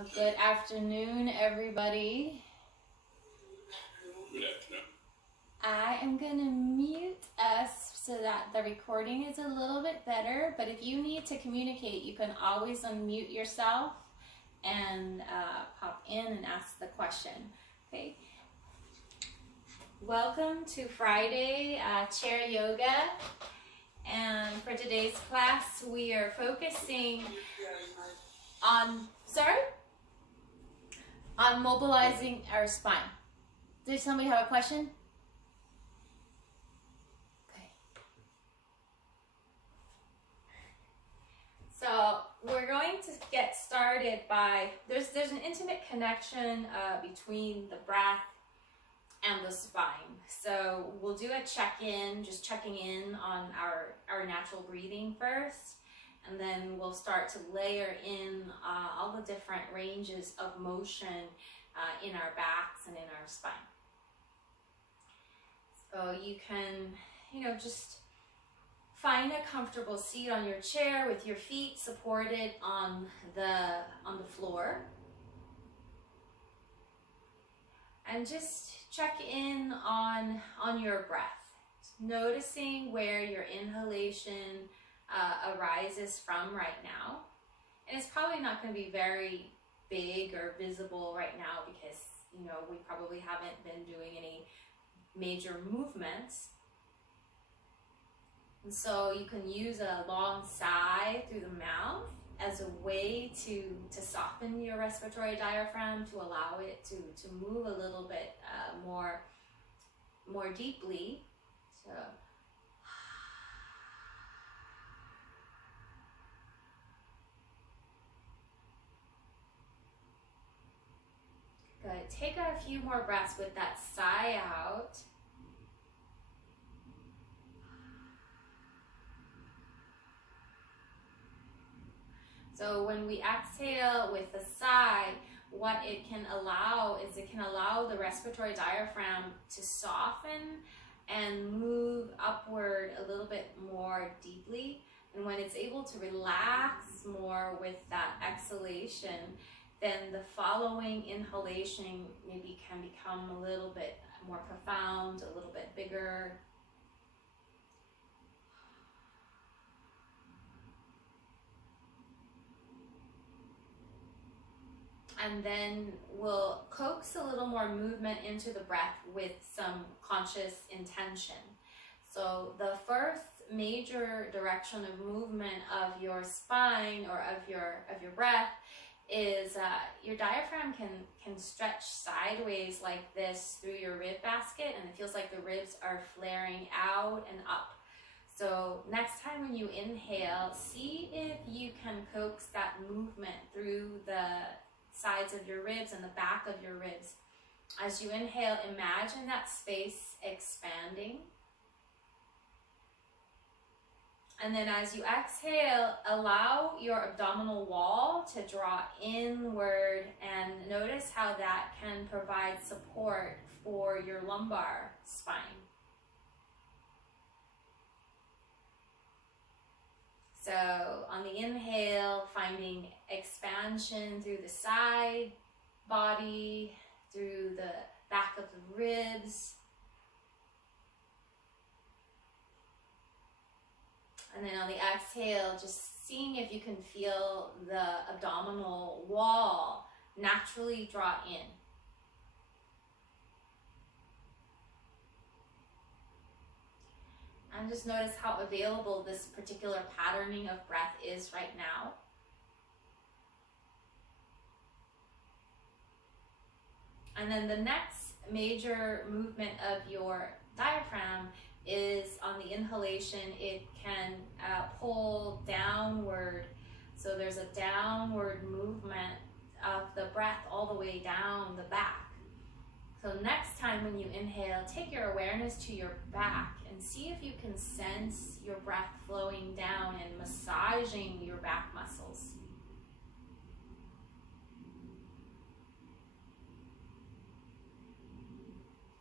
Good afternoon, everybody. Good afternoon. I am going to mute us so that the recording is a little bit better, but if you need to communicate, you can always unmute yourself and pop in and ask the question. Okay. Welcome to Friday Chair Yoga. And for today's class, we are focusing on, on mobilizing our spine. Does somebody have a question? Okay. So we're going to get started by, there's an intimate connection between the breath and the spine. So we'll do a check-in, just checking in on our natural breathing first. And then we'll start to layer in all the different ranges of motion in our backs and in our spine. So you can, just find a comfortable seat on your chair with your feet supported on the floor. And just check in on your breath, noticing where your inhalation arises from right now. And it's probably not going to be very big or visible right now because, we probably haven't been doing any major movements. And so you can use a long sigh through the mouth as a way to soften your respiratory diaphragm, to allow it to move a little bit more deeply. So good. Take a few more breaths with that sigh out. So when we exhale with a sigh, what it can allow is it can allow the respiratory diaphragm to soften and move upward a little bit more deeply. And when it's able to relax more with that exhalation, then the following inhalation maybe can become a little bit more profound, a little bit bigger. And then we'll coax a little more movement into the breath with some conscious intention. So the first major direction of movement of your spine or of your breath is your diaphragm can stretch sideways like this through your rib basket, and it feels like the ribs are flaring out and up. So next time when you inhale, see if you can coax that movement through the sides of your ribs and the back of your ribs. As you inhale, imagine that space expanding. And then as you exhale, allow your abdominal wall to draw inward and notice how that can provide support for your lumbar spine. So on the inhale, finding expansion through the side body, through the back of the ribs. And then on the exhale, just seeing if you can feel the abdominal wall naturally draw in. And just notice how available this particular patterning of breath is right now. And then the next major movement of your diaphragm is on the inhalation, it can pull downward. So there's a downward movement of the breath all the way down the back. So next time when you inhale, take your awareness to your back and see if you can sense your breath flowing down and massaging your back muscles.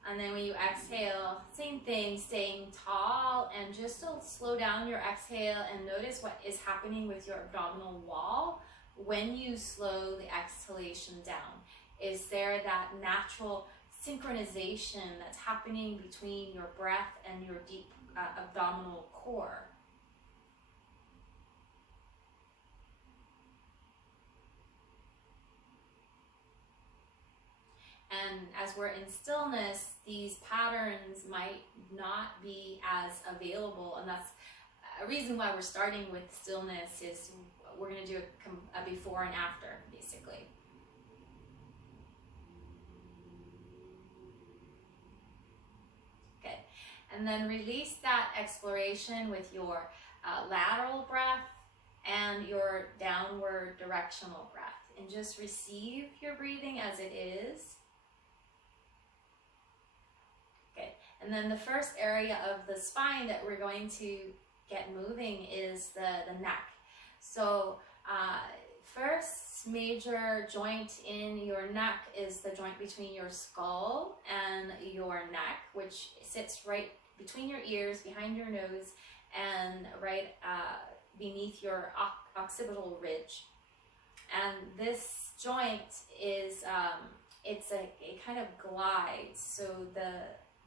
And then when you exhale, same thing, staying tall, and just to slow down your exhale and notice what is happening with your abdominal wall when you slow the exhalation down? Is there that natural synchronization that's happening between your breath and your deep abdominal core? And as we're in stillness, these patterns might not be as available, and that's a reason why we're starting with stillness. Is we're going to do a before and after, basically. Okay, and then release that exploration with your lateral breath and your downward directional breath, and just receive your breathing as it is. Okay, and then the first area of the spine that we're going to get moving is the neck. So first major joint in your neck is the joint between your skull and your neck, which sits right between your ears, behind your nose, and right beneath your occipital ridge. And this joint is it kind of glides. So the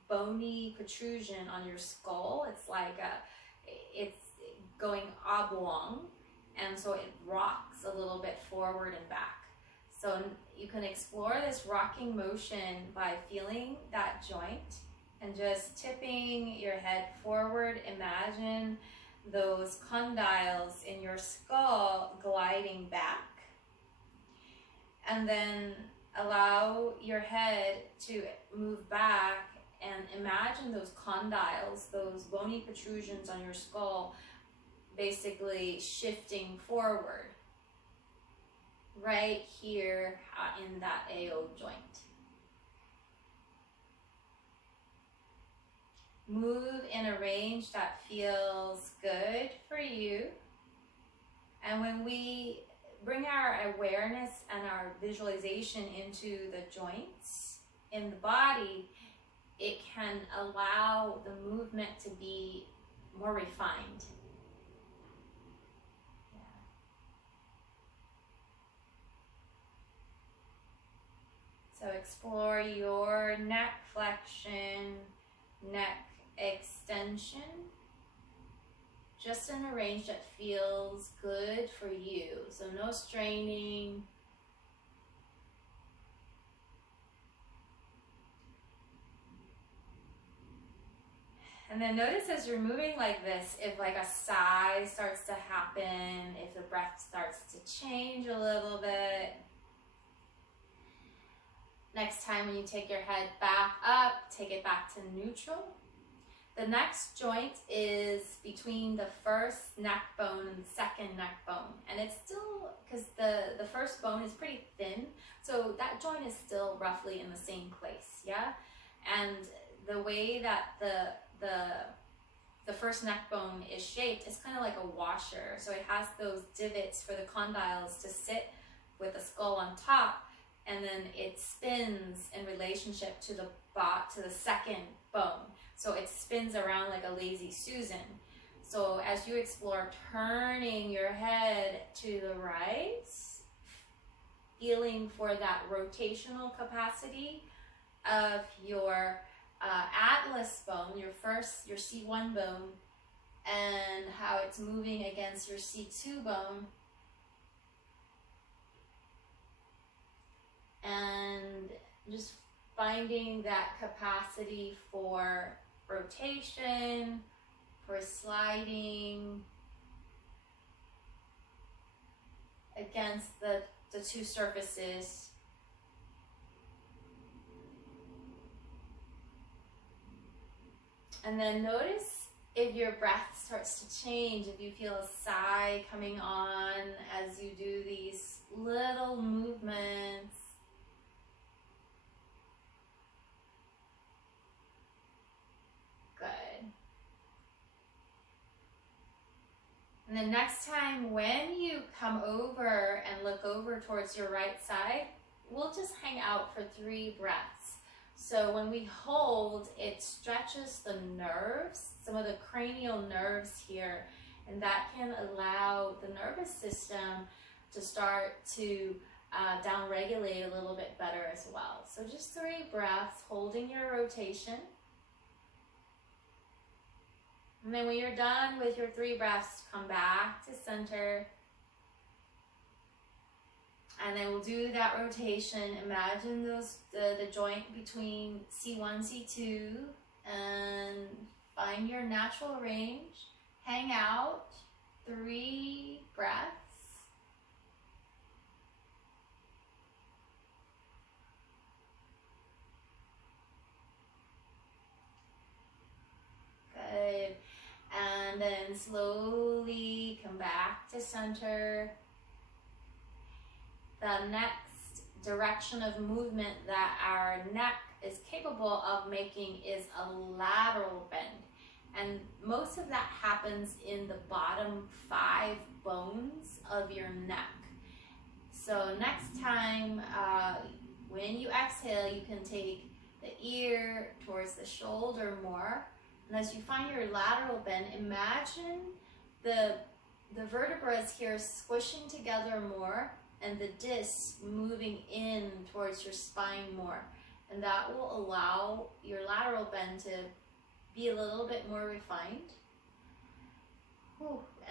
bony protrusion on your skull, it's like it's going oblong, and so it rocks a little bit forward and back. So you can explore this rocking motion by feeling that joint and just tipping your head forward. Imagine those condyles in your skull gliding back, and then allow your head to move back, and imagine those condyles, those bony protrusions on your skull, basically shifting forward right here in that AO joint. Move in a range that feels good for you. And when we bring our awareness and our visualization into the joints in the body, it can allow the movement to be more refined. So explore your neck flexion, neck extension, just in a range that feels good for you. So no straining. And then notice as you're moving like this, if like a sigh starts to happen, if the breath starts to change a little bit. Next time when you take your head back up, take it back to neutral. The next joint is between the first neck bone and the second neck bone. And it's still, because the first bone is pretty thin, so that joint is still roughly in the same place, yeah? And the way that the first neck bone is shaped is kind of like a washer. So it has those divots for the condyles to sit with the skull on top, and then it spins in relationship to the second bone. So it spins around like a lazy Susan. So as you explore turning your head to the right, feeling for that rotational capacity of your atlas bone, your C1 bone, and how it's moving against your C2 bone. And just finding that capacity for rotation, for sliding against the two surfaces. And then notice if your breath starts to change, if you feel a sigh coming on as you do these little movements. Good. And then next time when you come over and look over towards your right side, we'll just hang out for 3 breaths. So when we hold, it stretches the nerves, some of the cranial nerves here, and that can allow the nervous system to start to down regulate a little bit better as well. So just 3 breaths, holding your rotation. And then when you're done with your 3 breaths, come back to center. And then we'll do that rotation. Imagine the joint between C1, C2, and find your natural range. Hang out, 3 breaths. Good. And then slowly come back to center. The next direction of movement that our neck is capable of making is a lateral bend. And most of that happens in the bottom 5 bones of your neck. So next time, when you exhale, you can take the ear towards the shoulder more. And as you find your lateral bend, imagine the vertebrae here squishing together more and the disc moving in towards your spine more. And that will allow your lateral bend to be a little bit more refined.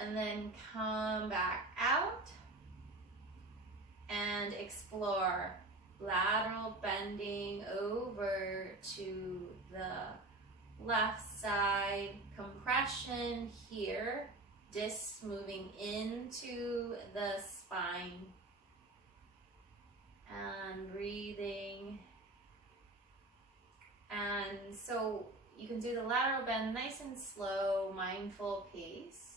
And then come back out and explore lateral bending over to the left side, compression here, discs moving into the spine, and breathing. And so you can do the lateral bend nice and slow, mindful pace.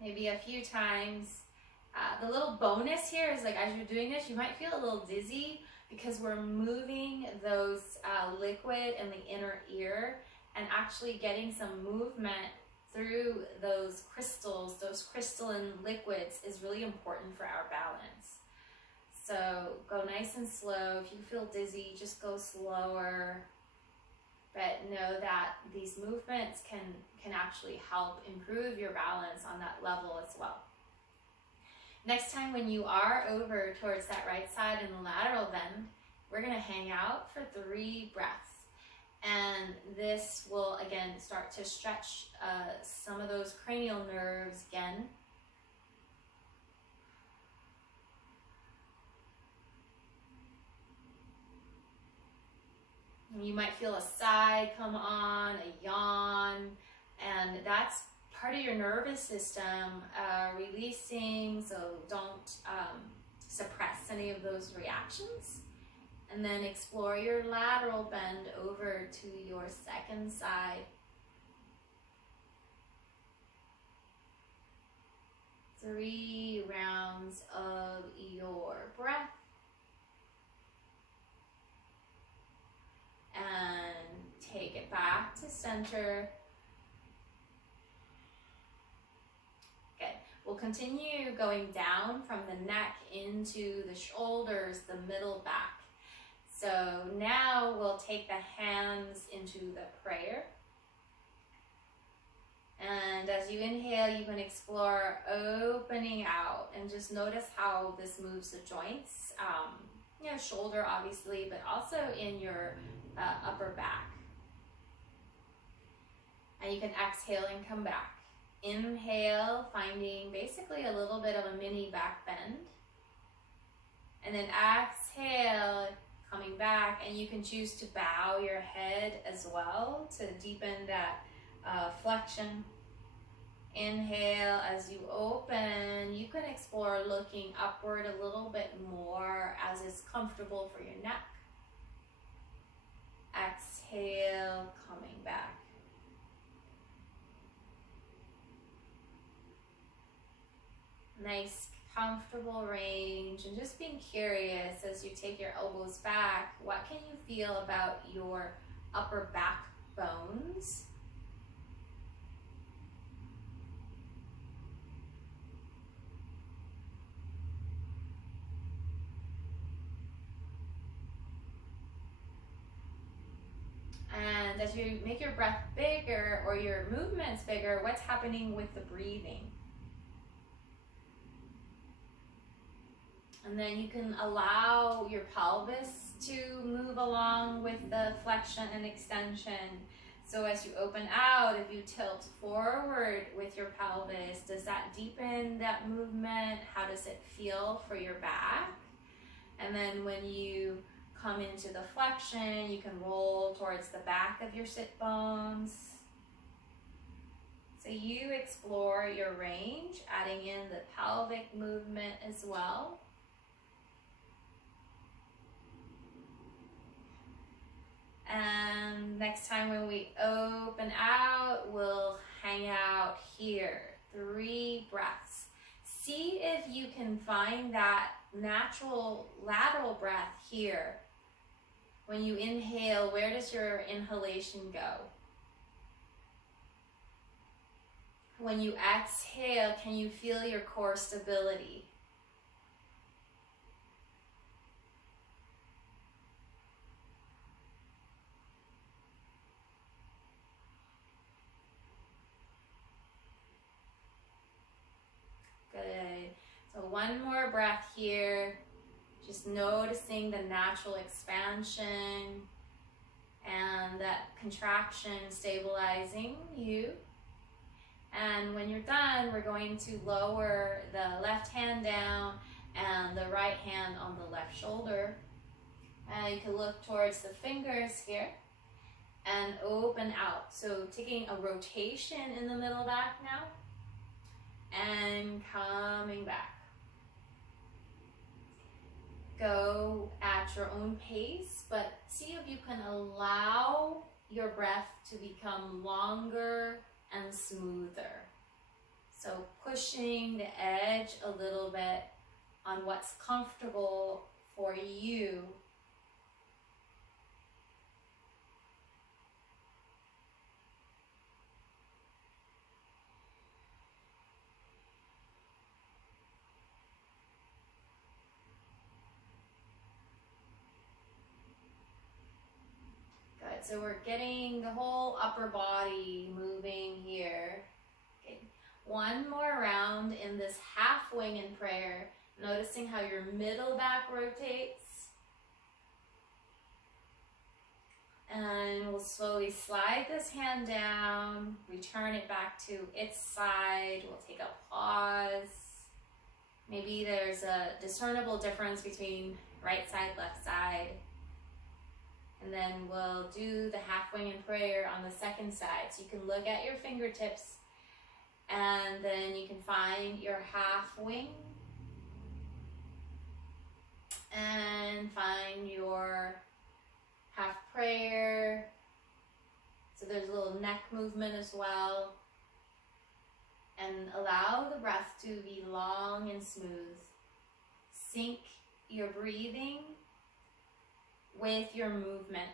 Maybe a few times. The little bonus here is, like, as you're doing this, you might feel a little dizzy because we're moving those liquid in the inner ear and actually getting some movement through those crystals, those crystalline liquids, is really important for our balance. So go nice and slow. If you feel dizzy, just go slower. But know that these movements can actually help improve your balance on that level as well. Next time when you are over towards that right side in the lateral bend, we're going to hang out for 3 breaths. And this will again start to stretch some of those cranial nerves again. You might feel a sigh come on, a yawn, and that's part of your nervous system releasing, so don't suppress any of those reactions. And then explore your lateral bend over to your second side. 3 rounds of your breath. And take it back to center. Good. We'll continue going down from the neck into the shoulders, the middle back. So now we'll take the hands into the prayer. And as you inhale, you can explore opening out and just notice how this moves the joints. You know, shoulder obviously, but also in your upper back. And you can exhale and come back. Inhale, finding basically a little bit of a mini back bend. And then exhale, coming back, and you can choose to bow your head as well to deepen that flexion. Inhale, as you open, you can explore looking upward a little bit more as is comfortable for your neck. Exhale, coming back. Nice, comfortable range, and just being curious as you take your elbows back, what can you feel about your upper back bones? And as you make your breath bigger or your movements bigger, what's happening with the breathing? And then you can allow your pelvis to move along with the flexion and extension. So as you open out, if you tilt forward with your pelvis, does that deepen that movement? How does it feel for your back? And then when you come into the flexion, you can roll towards the back of your sit bones. So you explore your range, adding in the pelvic movement as well. And next time when we open out, we'll hang out here. 3 breaths. See if you can find that natural lateral breath here. When you inhale, where does your inhalation go? When you exhale, can you feel your core stability? Good. So one more breath here. Just noticing the natural expansion and that contraction stabilizing you. And when you're done, we're going to lower the left hand down and the right hand on the left shoulder. You can look towards the fingers here and open out. So taking a rotation in the middle back now and coming back. Go at your own pace, but see if you can allow your breath to become longer and smoother. So pushing the edge a little bit on what's comfortable for you. Good, so we're getting the whole upper body moving here. Okay. One more round in this half wing in prayer, noticing how your middle back rotates. And we'll slowly slide this hand down, return it back to its side. We'll take a pause. Maybe there's a discernible difference between right side, left side. And then we'll do the half wing in prayer on the second side. So you can look at your fingertips and then you can find your half wing and find your half prayer. So there's a little neck movement as well. And allow the breath to be long and smooth. Sync your breathing with your movement.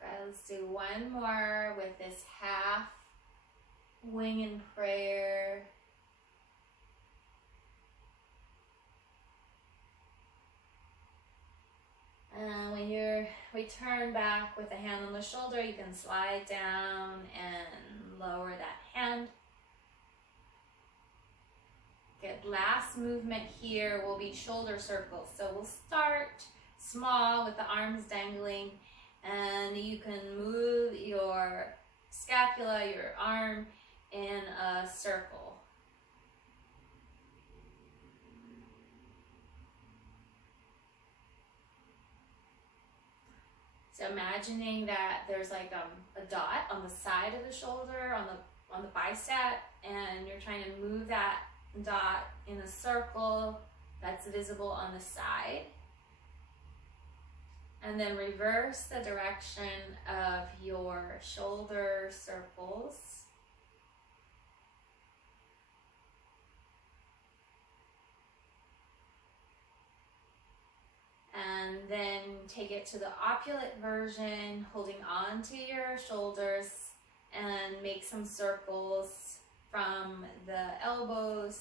Okay, let's do one more with this half wing in prayer. And when you return back with the hand on the shoulder, you can slide down and lower that hand. Good, last movement here will be shoulder circles. So we'll start small with the arms dangling, and you can move your scapula, your arm, in a circle. So imagining that there's like a dot on the side of the shoulder, on the bicep, and you're trying to move that dot in a circle that's visible on the side. And then reverse the direction of your shoulder circles. And then take it to the opposite version, holding on to your shoulders, and make some circles from the elbows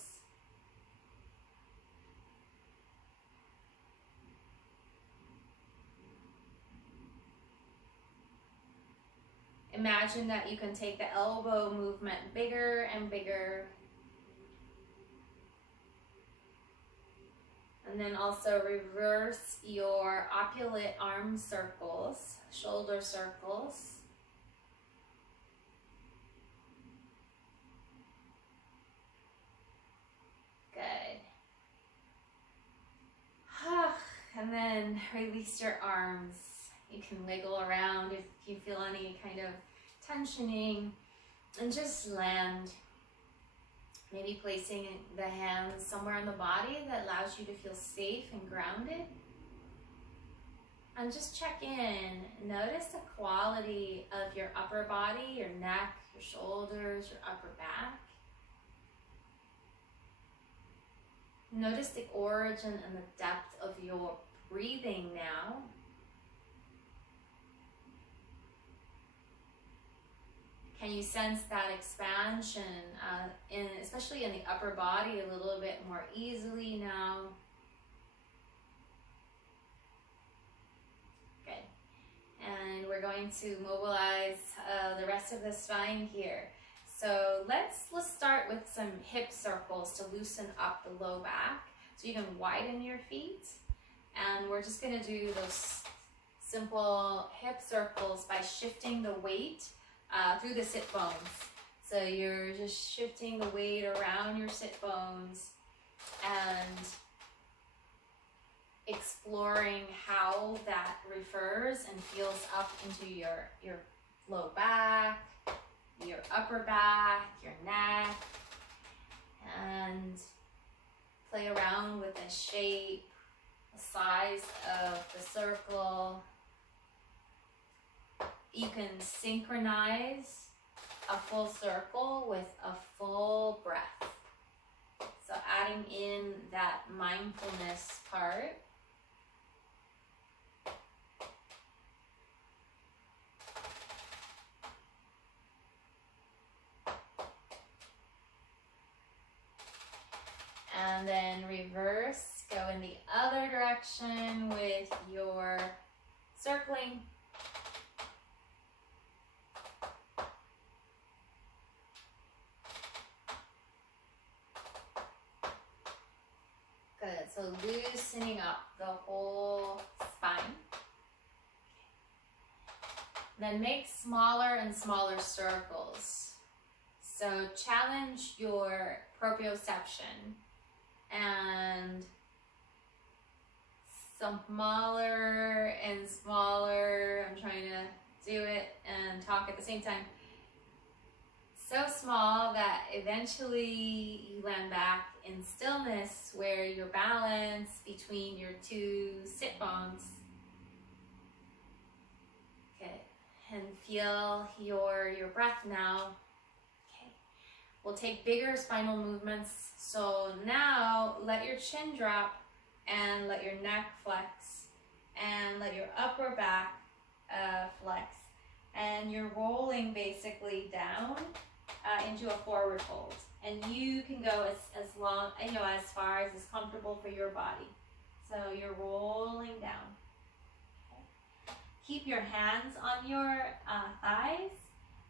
Imagine that you can take the elbow movement bigger and bigger. And then also reverse your opulent arm circles, shoulder circles. Good. And then release your arms. You can wiggle around if you feel any kind of tensioning, and just land. Maybe placing the hands somewhere in the body that allows you to feel safe and grounded. And just check in. Notice the quality of your upper body, your neck, your shoulders, your upper back. Notice the origin and the depth of your breathing now. Can you sense that expansion, especially in the upper body, a little bit more easily now? Good. And we're going to mobilize the rest of the spine here. So let's start with some hip circles to loosen up the low back. So you can widen your feet. And we're just going to do those simple hip circles by shifting the weight through the sit bones. So you're just shifting the weight around your sit bones and exploring how that refers and feels up into your low back, your upper back, your neck, and play around with the shape, the size of the circle. You can synchronize a full circle with a full breath. So adding in that mindfulness part. And then reverse, go in the other direction with your circling. Good, so loosening up the whole spine. Then make smaller and smaller circles. So challenge your proprioception and smaller and smaller. I'm trying to do it and talk at the same time. So small that eventually you land back in stillness where you're balanced between your two sit bones. Okay, and feel your breath now. Okay, we'll take bigger spinal movements. So now let your chin drop and let your neck flex and let your upper back flex, and you're rolling basically down into a forward fold, and you can go as long, as far as is comfortable for your body. So you're rolling down. Okay. Keep your hands on your thighs,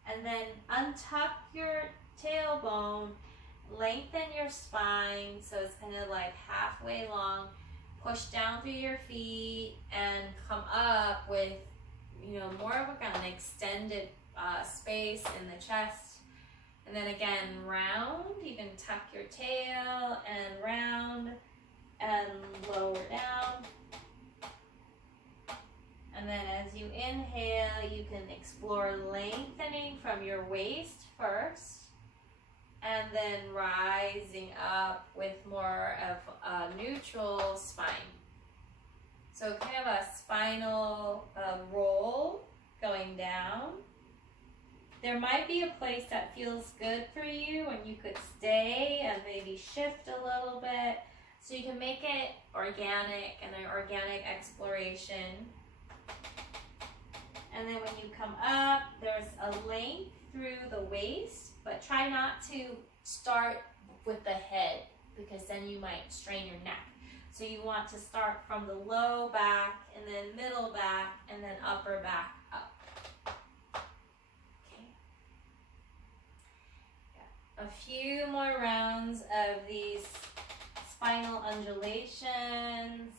and then untuck your tailbone, lengthen your spine so it's kind of like halfway long. Push down through your feet and come up with more of a kind of extended space in the chest. And then again, round. You can tuck your tail and round and lower down. And then as you inhale, you can explore lengthening from your waist first, and then rising up with more of a neutral spine. So kind of a spinal roll going down. There might be a place that feels good for you and you could stay and maybe shift a little bit. So you can make it organic and an organic exploration. And then when you come up, there's a length through the waist, but try not to start with the head because then you might strain your neck. So you want to start from the low back and then middle back and then upper back up. Okay. A few more rounds of these spinal undulations.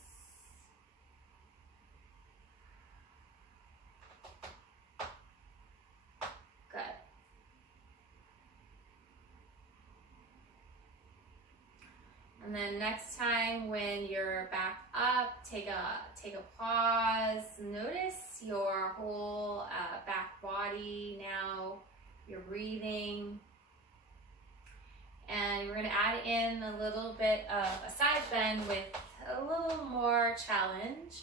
Good. And then next time when you're back up, take a pause. Notice your whole back body now. You're breathing. And we're going to add in a little bit of a side bend with a little more challenge.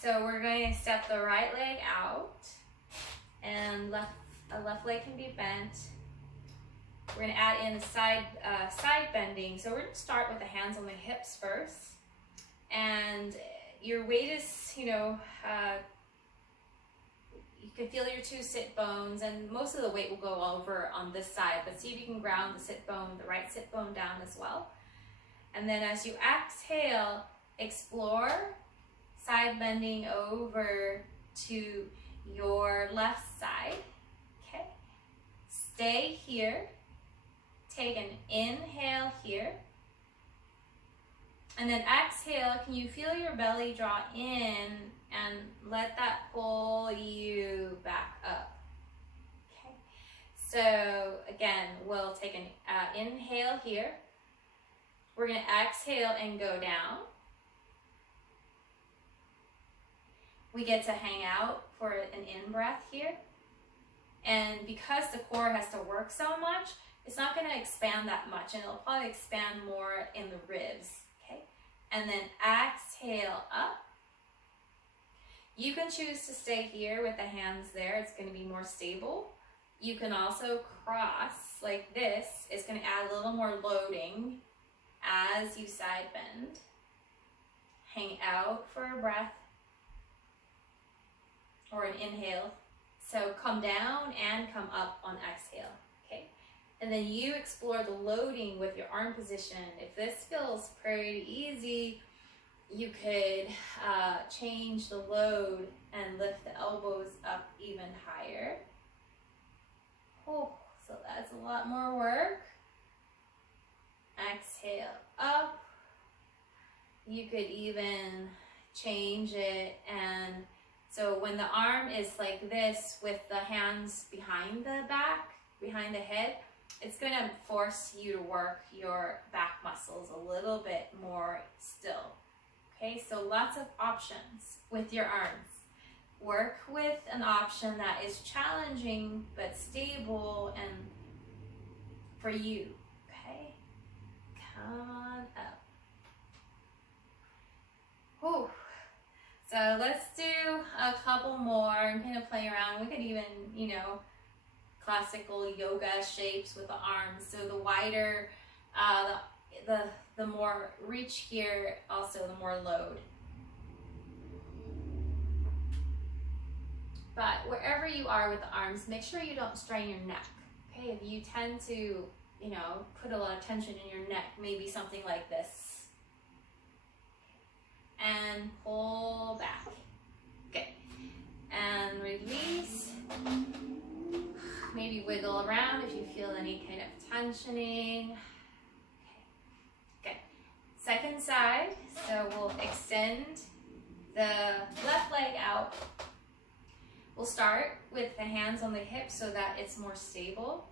So we're going to step the right leg out and left leg can be bent. We're going to add in side bending. So we're going to start with the hands on the hips first. And your weight is, you can feel your two sit bones, and most of the weight will go over on this side, but see if you can ground the sit bone, the right sit bone down as well. And then as you exhale, explore side bending over to your left side. Okay. Stay here. Take an inhale here. And then exhale, can you feel your belly draw in and let that pull you back up? Okay. So again, we'll take an inhale here. We're going to exhale and go down. We get to hang out for an in-breath here. And because the core has to work so much, it's not going to expand that much, and it'll probably expand more in the ribs. Okay. And then exhale up. You can choose to stay here with the hands there. It's going to be more stable. You can also cross like this. It's going to add a little more loading as you side bend. Hang out for a breath or an inhale. So come down and come up on exhale. Okay. And then you explore the loading with your arm position. If this feels pretty easy, you could change the load and lift the elbows up even higher. Oh, so that's a lot more work. Exhale up. You could even change it, and so when the arm is like this with the hands behind the back, behind the head, it's going to force you to work your back muscles a little bit more still. Okay, so lots of options with your arms. Work with an option that is challenging but stable and for you. Okay, come on up. Whew. So let's do a couple more and kind of play around. We could even, classical yoga shapes with the arms. So the wider, the more reach here, also the more load. But wherever you are with the arms, make sure you don't strain your neck. Okay, if you tend to, put a lot of tension in your neck, maybe something like this. And pull back. Okay. And release. Maybe wiggle around if you feel any kind of tensioning. Okay. Good. Second side. So we'll extend the left leg out. We'll start with the hands on the hips so that it's more stable.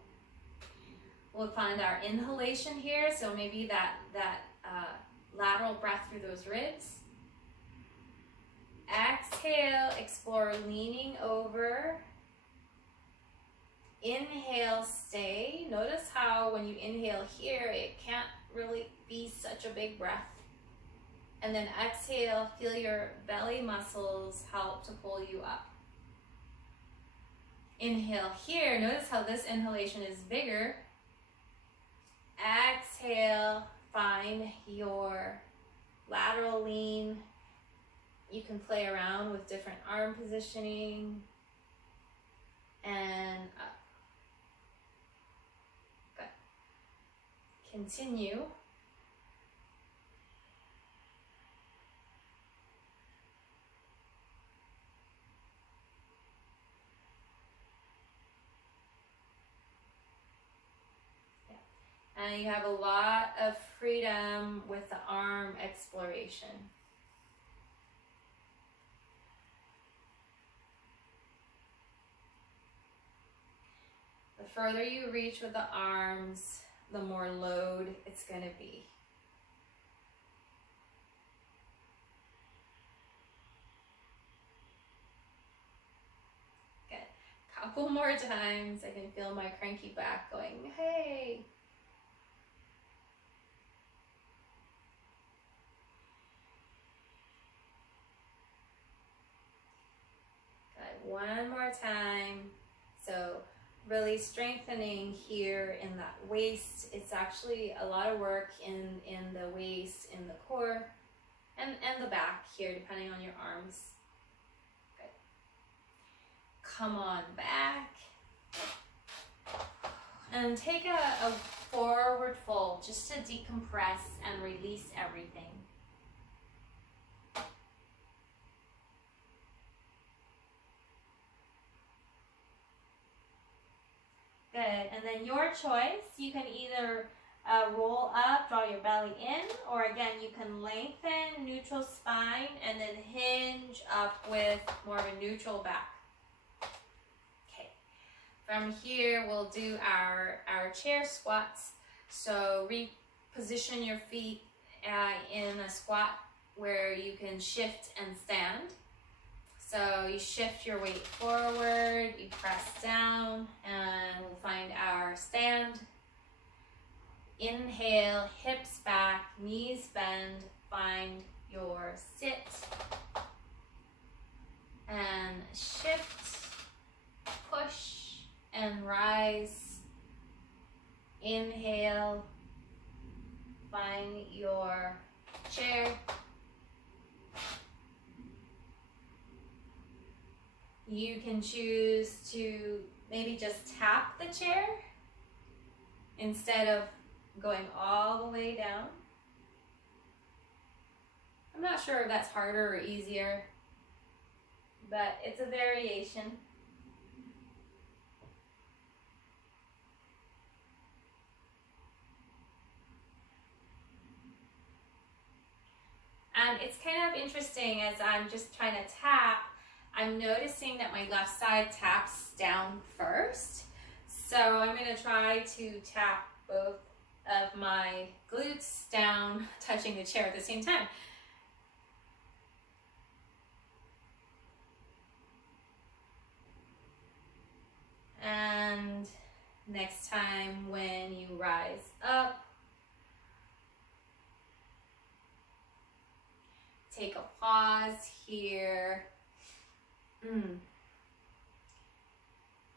We'll find our inhalation here. So maybe that lateral breath through those ribs. Exhale, explore leaning over. Inhale, stay. Notice how when you inhale here, it can't really be such a big breath. And then exhale, feel your belly muscles help to pull you up. Inhale here, notice how this inhalation is bigger. Exhale, find your lateral lean. You can play around with different arm positioning and up. Good. Continue. And you have a lot of freedom with the arm exploration. The further you reach with the arms, the more load it's going to be. Good. Couple more times. I can feel my cranky back going, hey. Good. One more time. So really strengthening here in that waist. It's actually a lot of work in the waist, in the core, and the back here, depending on your arms. Good. Come on back. And take a forward fold just to decompress and release everything. Good, and then your choice, you can either roll up, draw your belly in, or again, you can lengthen neutral spine and then hinge up with more of a neutral back. Okay, from here, we'll do our chair squats. So reposition your feet in a squat where you can shift and stand. So you shift your weight forward, you press down, and we'll find our stand. Inhale, hips back, knees bend, find your sit. And shift, push, and rise. Inhale, find your chair. You can choose to maybe just tap the chair instead of going all the way down. I'm not sure if that's harder or easier, but it's a variation. And it's kind of interesting as I'm just trying to tap, I'm noticing that my left side taps down first. So I'm going to try to tap both of my glutes down, touching the chair at the same time. And next time when you rise up, take a pause here.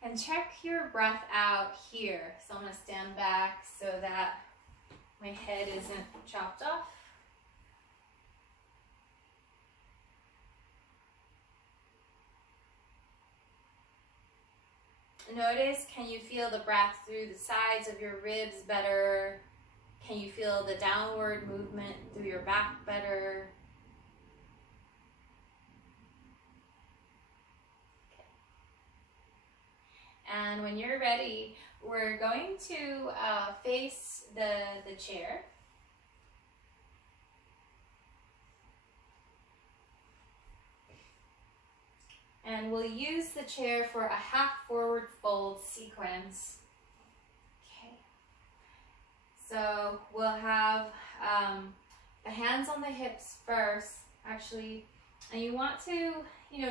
And check your breath out here. So I'm going to stand back so that my head isn't chopped off. Notice, can you feel the breath through the sides of your ribs better? Can you feel the downward movement through your back better? And when you're ready, we're going to face the chair. And we'll use the chair for a half forward fold sequence. Okay. So we'll have the hands on the hips first, actually. And you want to,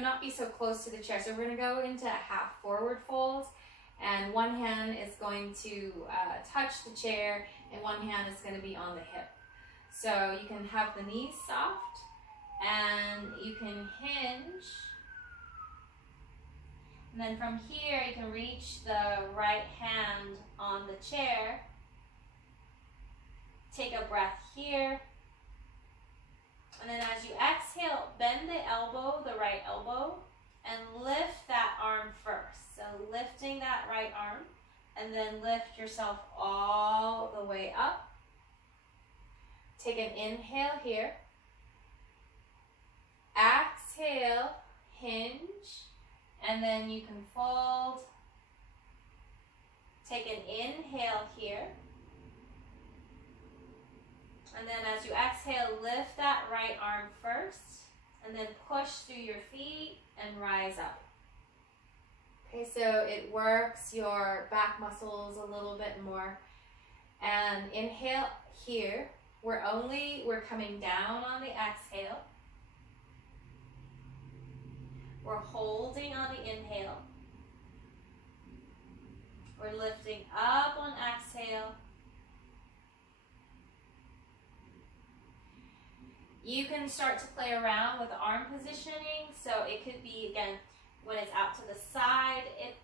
not be so close to the chair. So we're going to go into a half forward fold, and one hand is going to touch the chair, and one hand is going to be on the hip. So you can have the knees soft, and you can hinge. And then from here, you can reach the right hand on the chair. Take a breath here. And then as you exhale, bend the elbow, the right elbow, and lift that arm first. So lifting that right arm, and then lift yourself all the way up. Take an inhale here. Exhale, hinge, and then you can fold. Take an inhale here. And then as you exhale, lift that right arm first, and then push through your feet and rise up. Okay, so it works your back muscles a little bit more. And inhale here. We're coming down on the exhale. We're holding on the inhale. We're lifting up on exhale. You can start to play around with the arm positioning. So it could be, again, when it's out to the side, it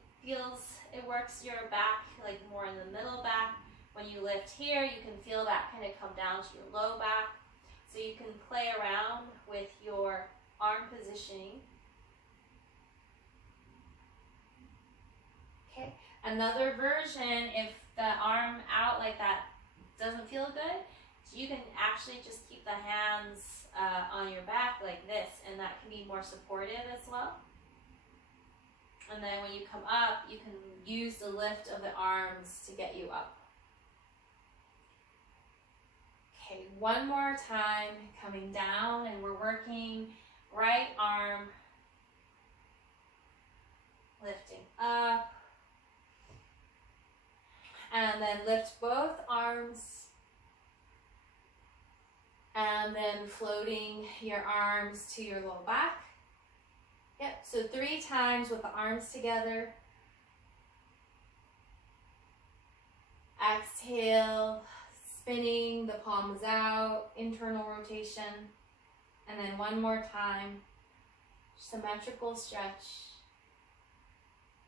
works your back, like more in the middle back. When you lift here, you can feel that kind of come down to your low back. So you can play around with your arm positioning. Okay, another version, if the arm out like that doesn't feel good, so you can actually just keep the hands on your back like this, and that can be more supportive as well. And then when you come up, you can use the lift of the arms to get you up. Okay, one more time, coming down, and we're working right arm, lifting up, and then lift both arms, and then floating your arms to your low back. Yep, so 3 times with the arms together. Exhale, spinning the palms out, internal rotation. And then one more time, symmetrical stretch.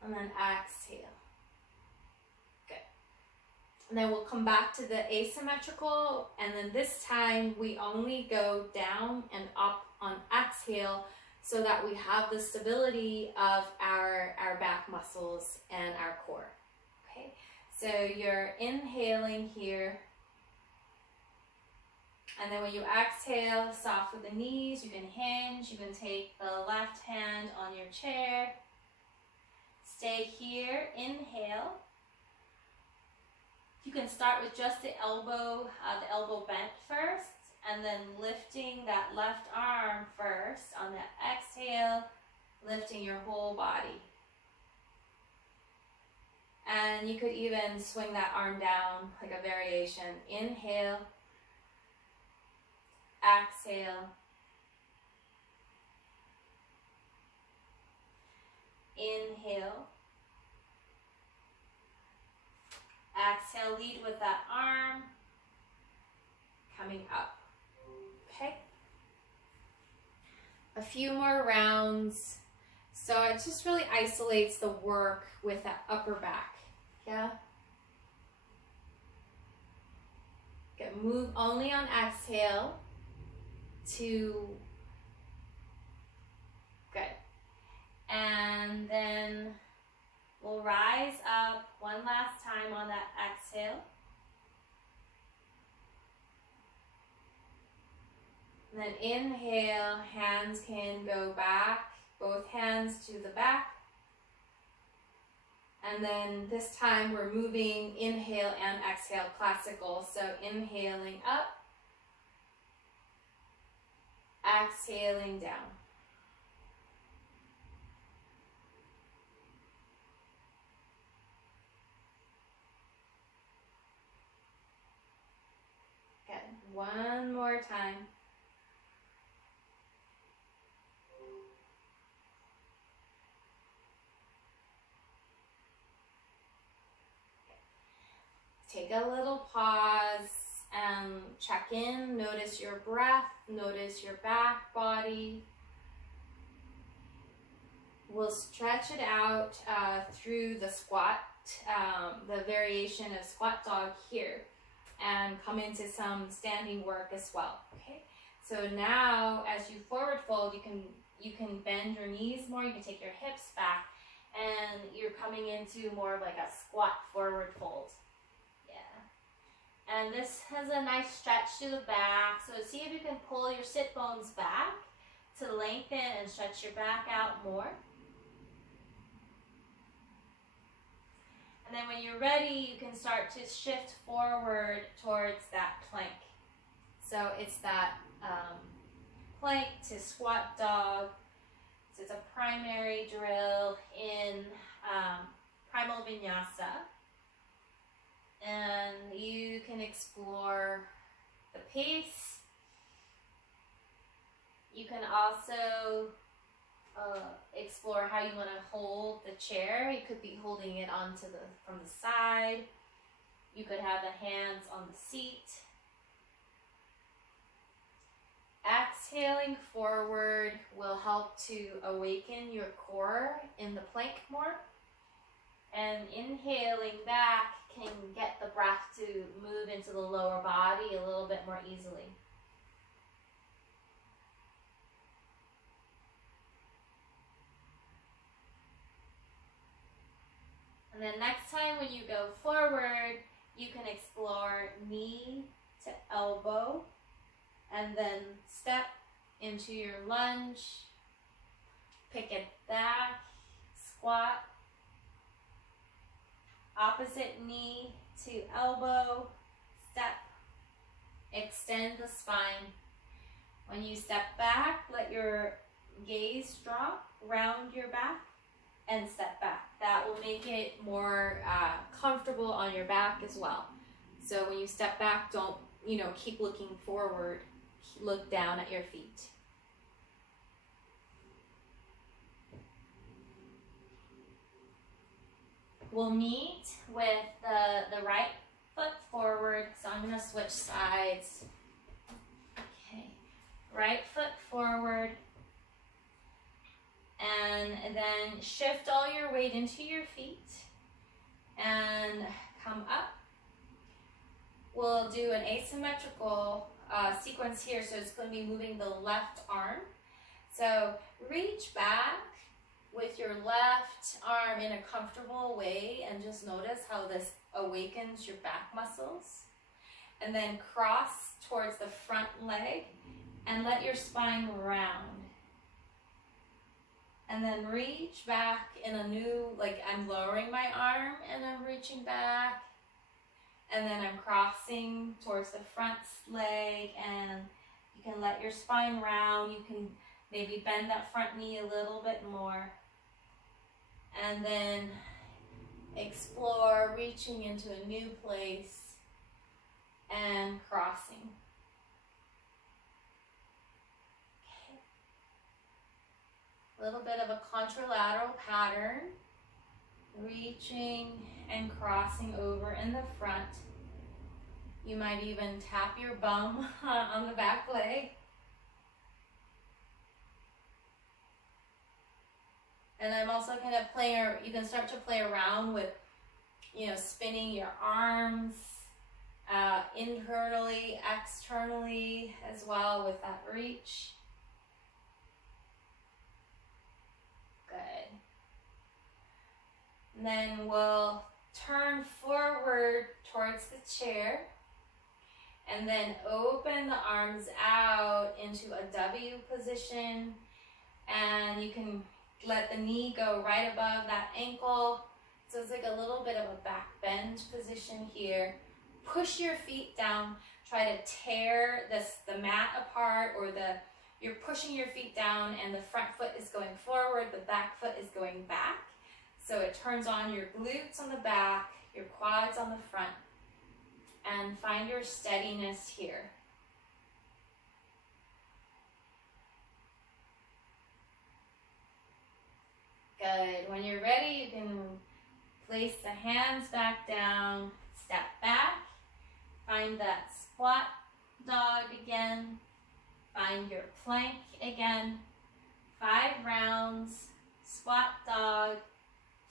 And then exhale. Good. And then we'll come back to the asymmetrical, and then this time we only go down and up on exhale, so that we have the stability of our back muscles and our core. Okay, so you're inhaling here, and then when you exhale, soft with the knees, you can hinge, you can take the left hand on your chair. Stay here, inhale. You can start with just the elbow bent first, and then lifting that left arm first on the exhale, lifting your whole body. And you could even swing that arm down like a variation. Inhale, exhale, inhale, exhale, lead with that arm, coming up. Okay, a few more rounds. So it just really isolates the work with that upper back. Yeah. Good. Move only on exhale to good. And then we'll rise up one last time on that exhale. And then inhale, hands can go back, both hands to the back. And then this time we're moving inhale and exhale, classical. So inhaling up, exhaling down. Good. One more time. Take a little pause and check in. Notice your breath, notice your back, body. We'll stretch it out through the squat, the variation of squat dog here, and come into some standing work as well. Okay, So now as you forward fold, you can bend your knees more, you can take your hips back, and you're coming into more of like a squat forward fold. Yeah. And this has a nice stretch to the back. So see if you can pull your sit bones back to lengthen and stretch your back out more. And then when you're ready, you can start to shift forward towards that plank. So it's that plank to squat dog. So it's a primary drill in primal vinyasa. And you can explore the pace. You can also explore how you want to hold the chair. You could be holding it from the side. You could have the hands on the seat. Exhaling forward will help to awaken your core in the plank more. And inhaling back can get the breath to move into the lower body a little bit more easily. And then next time when you go forward, you can explore knee to elbow, and then step into your lunge, pick it back, squat, opposite knee to elbow, step, extend the spine. When you step back, let your gaze drop, round your back, and step back. That will make it more comfortable on your back as well. So when you step back, don't, keep looking forward. Look down at your feet. We'll meet with the right foot forward. So I'm going to switch sides. Okay, right foot forward. And then shift all your weight into your feet and come up. We'll do an asymmetrical sequence here, so it's going to be moving the left arm. So reach back with your left arm in a comfortable way and just notice how this awakens your back muscles. And then cross towards the front leg and let your spine round. And then reach back in a new, like I'm lowering my arm and I'm reaching back. And then I'm crossing towards the front leg, and you can let your spine round. You can maybe bend that front knee a little bit more. And then explore reaching into a new place and crossing. A little bit of a contralateral pattern, reaching and crossing over in the front. You might even tap your bum on the back leg. And I'm also kind of playing, you can start to play around with, spinning your arms internally, externally as well with that reach. Good. And then we'll turn forward towards the chair and then open the arms out into a W position, and you can let the knee go right above that ankle. So it's like a little bit of a back bend position here. Push your feet down. Try to tear the mat apart, or you're pushing your feet down and the front foot is going forward, the back foot is going back. So it turns on your glutes on the back, your quads on the front, and find your steadiness here. Good. When you're ready, you can place the hands back down, step back, find that squat dog again, find your plank again, 5 rounds, squat dog,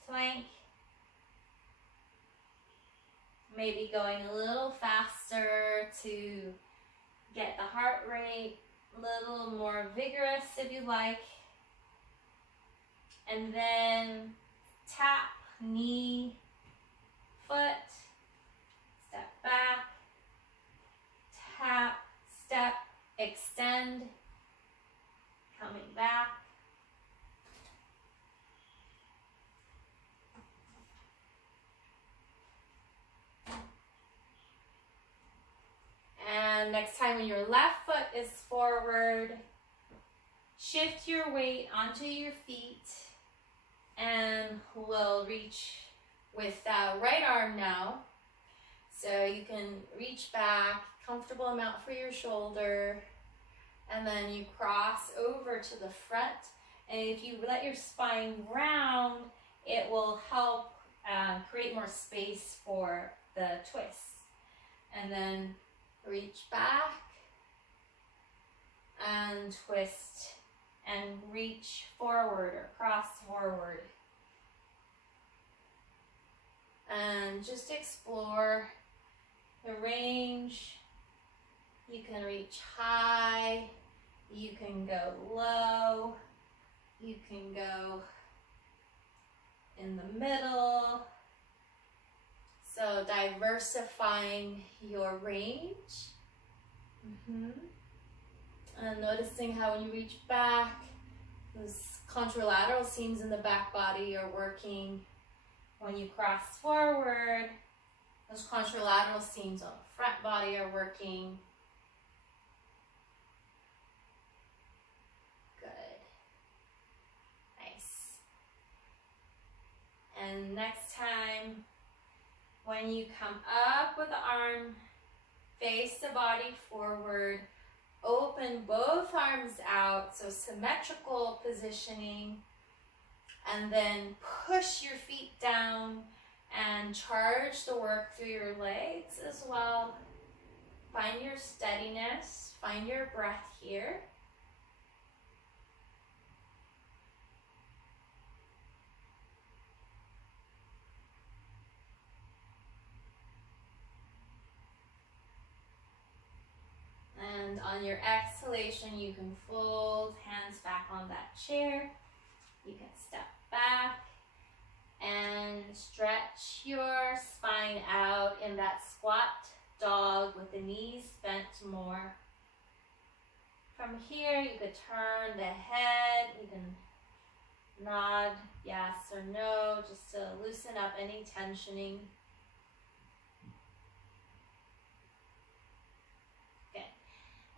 plank, maybe going a little faster to get the heart rate A little more vigorous if you like. And then tap, knee, foot, step back, tap, step, extend, coming back. And next time when your left foot is forward, shift your weight onto your feet and we'll reach with that right arm now. So you can reach back, comfortable amount for your shoulder, and then you cross over to the front. And if you let your spine round, it will help create more space for the twist. And then reach back and twist and reach forward or cross forward. And just explore the range. You can reach high, you can go low, you can go in the middle. So diversifying your range. And noticing how when you reach back, those contralateral seams in the back body are working. When you cross forward, those contralateral seams on the front body are working. Good. Nice. And next time, when you come up with the arm, face the body forward, open both arms out, so symmetrical positioning, and then push your feet down and charge the work through your legs as well. Find your steadiness, find your breath here. And on your exhalation, you can fold hands back on that chair. You can step back and stretch your spine out in that squat dog with the knees bent more. From here, you could turn the head. You can nod yes or no, just to loosen up any tensioning.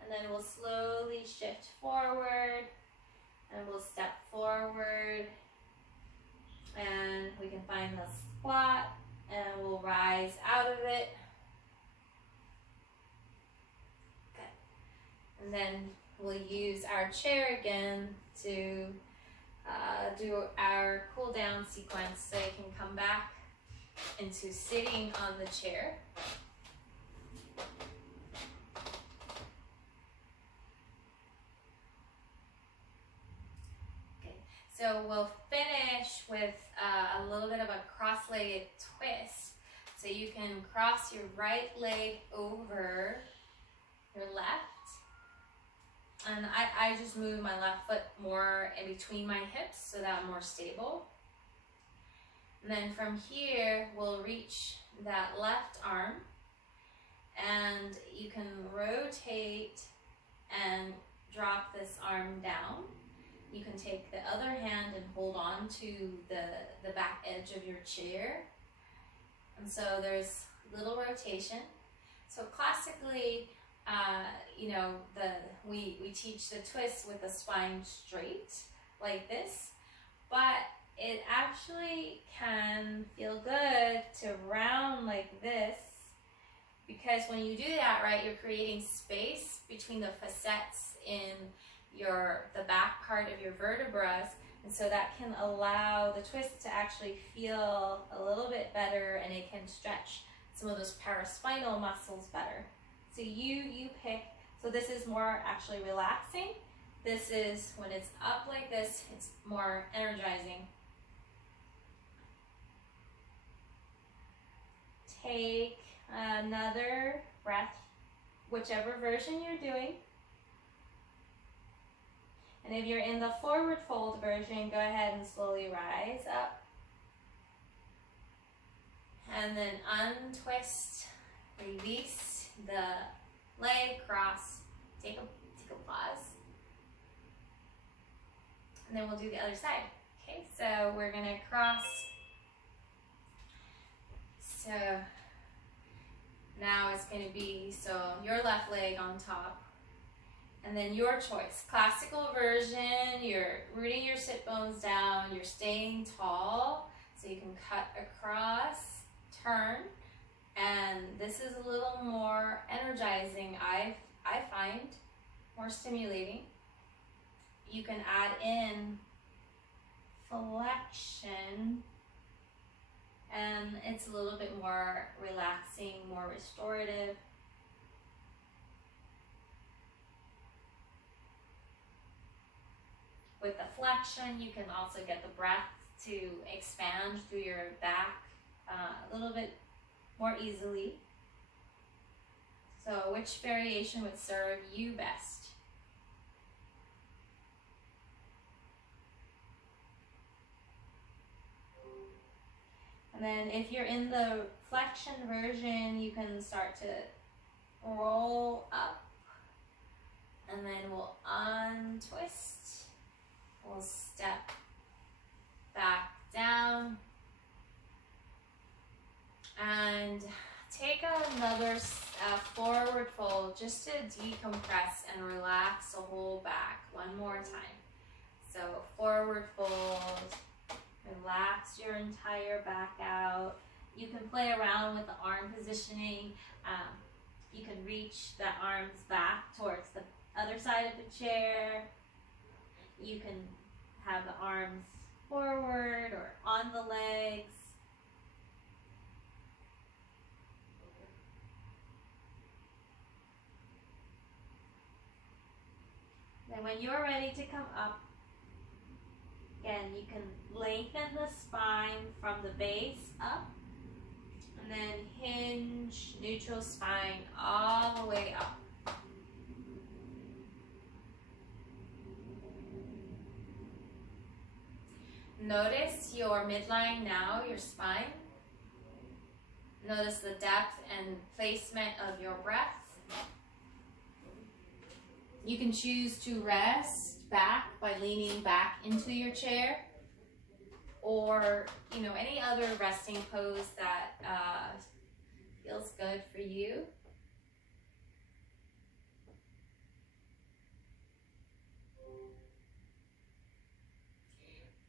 And then we'll slowly shift forward and we'll step forward and we can find the squat and we'll rise out of it. Okay. And then we'll use our chair again to do our cool down sequence, so you can come back into sitting on the chair. So we'll finish with a little bit of a cross-legged twist. So you can cross your right leg over your left. And I just move my left foot more in between my hips so that I'm more stable. And then from here, we'll reach that left arm. And you can rotate and drop this arm down. You can take the other hand and hold on to the back edge of your chair. And so there's little rotation. So classically, you know, we teach the twist with the spine straight like this, but it actually can feel good to round like this, because when you do that, right, you're creating space between the facets in the back part of your vertebrae, and so that can allow the twist to actually feel a little bit better, and it can stretch some of those paraspinal muscles better. So you pick. So this is more actually relaxing. This is when it's up like this, it's more energizing. Take another breath, whichever version you're doing. And if you're in the forward fold version, go ahead and slowly rise up. And then untwist, release the leg, cross, take a pause. And then we'll do the other side. Okay, so we're gonna cross. So now it's gonna be, so your left leg on top. And then your choice. Classical version, you're rooting your sit bones down, you're staying tall, so you can cut across, turn, and this is a little more energizing, I find, more stimulating. You can add in flexion, and it's a little bit more relaxing, more restorative. With the flexion, you can also get the breath to expand through your back a little bit more easily. So which variation would serve you best? And then if you're in the flexion version, you can start to roll up, and then we'll untwist. We'll step back down and take another forward fold just to decompress and relax the whole back one more time. So forward fold, relax your entire back out. You can play around with the arm positioning. You can reach the arms back towards the other side of the chair. You can have the arms forward or on the legs. Then when you're ready to come up, again, you can lengthen the spine from the base up, and then hinge neutral spine all the way up. Notice your midline now, your spine. Notice the depth and placement of your breath. You can choose to rest back by leaning back into your chair, or any other resting pose that feels good for you.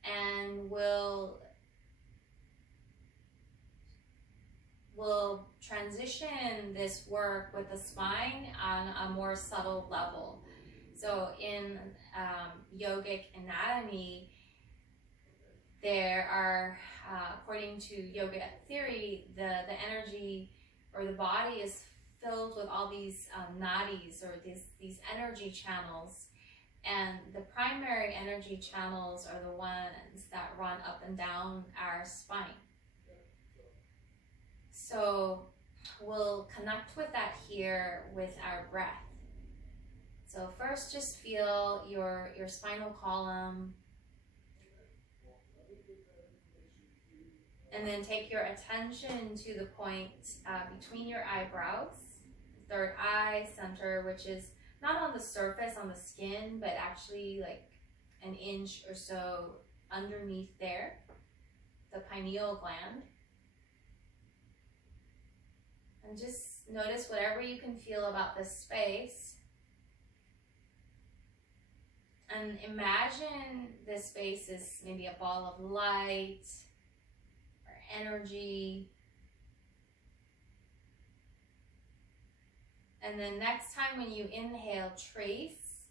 And we'll transition this work with the spine on a more subtle level. So in yogic anatomy, there are, according to yoga theory, the energy or the body is filled with all these nadis, or these energy channels. And the primary energy channels are the ones that run up and down our spine. So we'll connect with that here with our breath. So first, just feel your spinal column, and then take your attention to the point between your eyebrows, third eye center, which is not on the surface, on the skin, but actually like an inch or so underneath there, the pineal gland. And just notice whatever you can feel about this space. And imagine this space is maybe a ball of light or energy. And then next time when you inhale, trace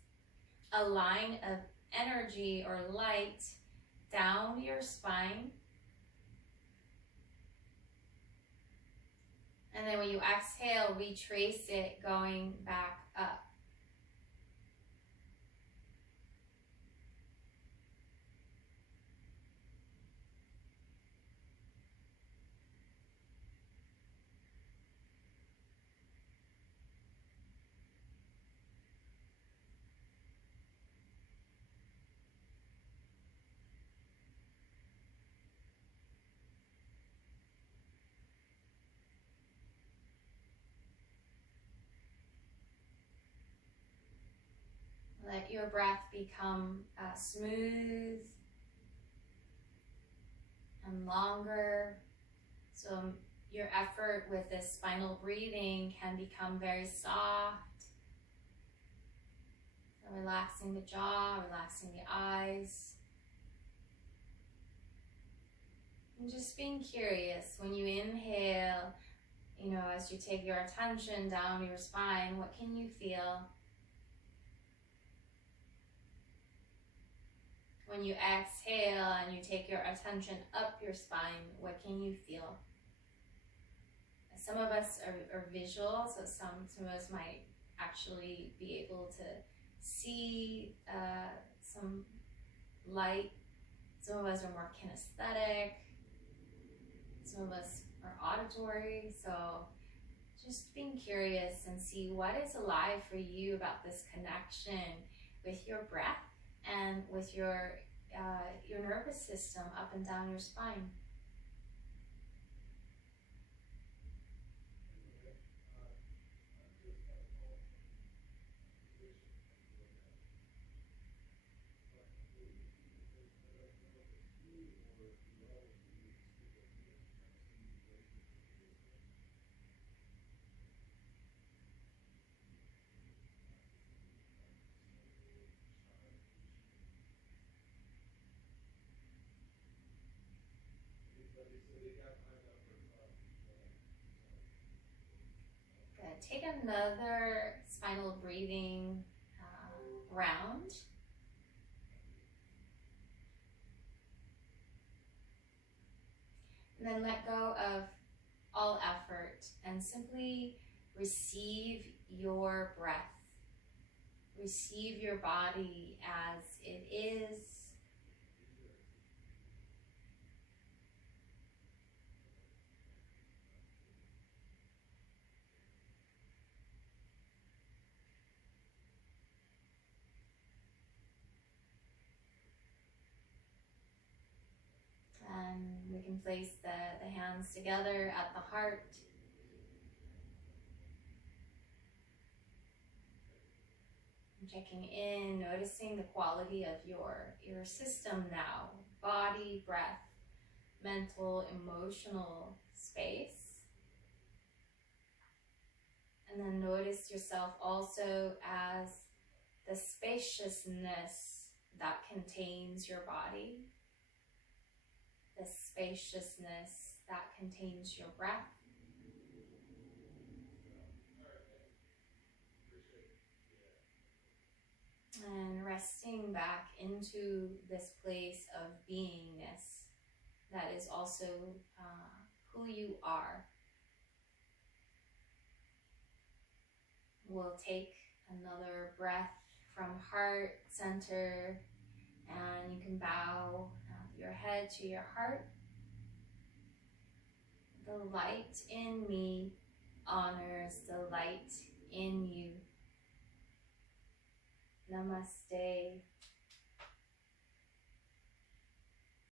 a line of energy or light down your spine. And then when you exhale, retrace it going back up. Let your breath become smooth and longer. So your effort with this spinal breathing can become very soft. So relaxing the jaw, relaxing the eyes. And just being curious when you inhale, you know, as you take your attention down your spine, what can you feel? When you exhale and you take your attention up your spine, what can you feel? Some of us are visual, so some of us might actually be able to see some light. Some of us are more kinesthetic. Some of us are auditory. So just being curious and see what is alive for you about this connection with your breath and with your nervous system up and down your spine. Good. Take another spinal breathing round. And then let go of all effort and simply receive your breath. Receive your body as it is. And we can place the hands together at the heart. Checking in, noticing the quality of your system now. Body, breath, mental, emotional space. And then notice yourself also as the spaciousness that contains your body. The spaciousness that contains your breath. And resting back into this place of beingness that is also who you are. We'll take another breath from heart center, and you can bow your head to your heart. The light in me honors the light in you. Namaste.